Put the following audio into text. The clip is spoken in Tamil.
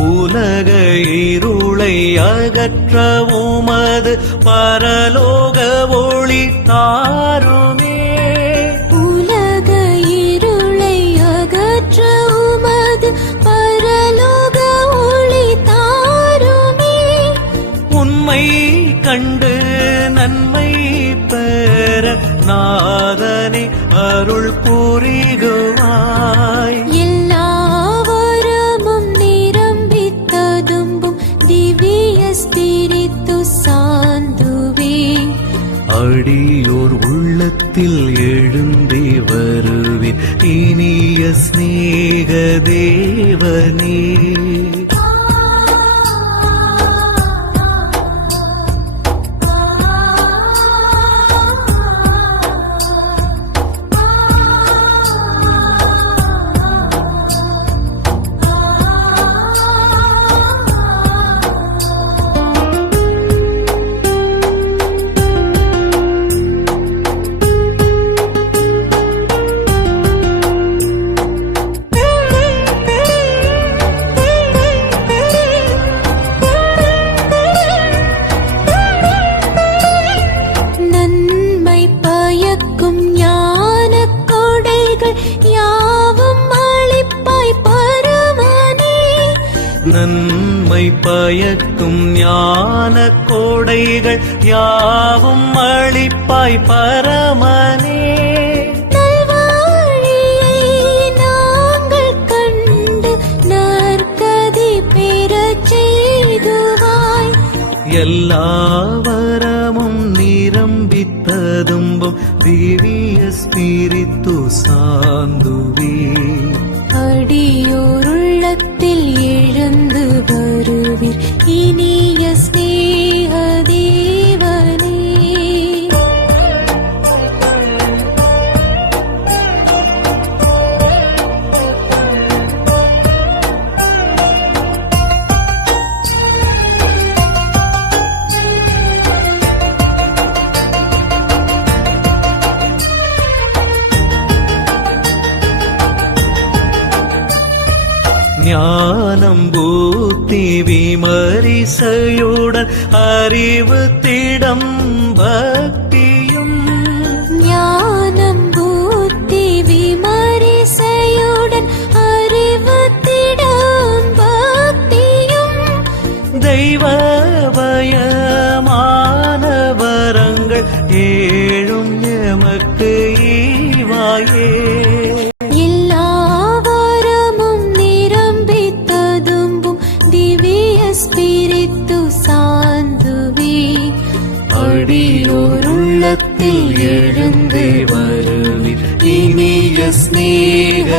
உலக இருளை அகற்ற உமது பரலோக ஒளி தாருமே. உலக இருளை அகற்ற உமது பரலோக ஒளி தாருமே. உண்மை கண்டு நன்மை பெற நாதனே அருள் புரிகுவாய். எல்லா வரமும் நிரம்பி ததும்பும் திவ்ய ஸ்பிரித்து சாந்துவே. அடியோர் உள்ளத்தில் எழுந்தே வருவேன் இனிய ஸ்நேக தேவனே. நன்மை பயக்கும் ஞான கோடைகள் யாவும் அளிப்பாய் பரமனே. நல்வாழியை நாங்கள் கண்டு நற்கதி பெறச் செய்துவாய். எல்லா வரமும் நிரம்பித்ததும்பும் திவ்ய ஸ்பிரித்து சாந்துவே. அடியோருள்ளத்தில் எழுந்து வருவீர் இனிய ஸ்நேக தேவனே. ஞானம் பூத்தி விமரிசையுடன் அறிவு திடம் பக்தியும். ஞானம் பூத்தி விமரிசையுடன் அறிவு திடம் பக்தியும். தெய்வ பயமான வரங்கள் ஏழும் எமக்கு ஈவாயே. அடியோருள்ளத்தில் எழுந்தே வருவீர் இனிய ஸ்நேக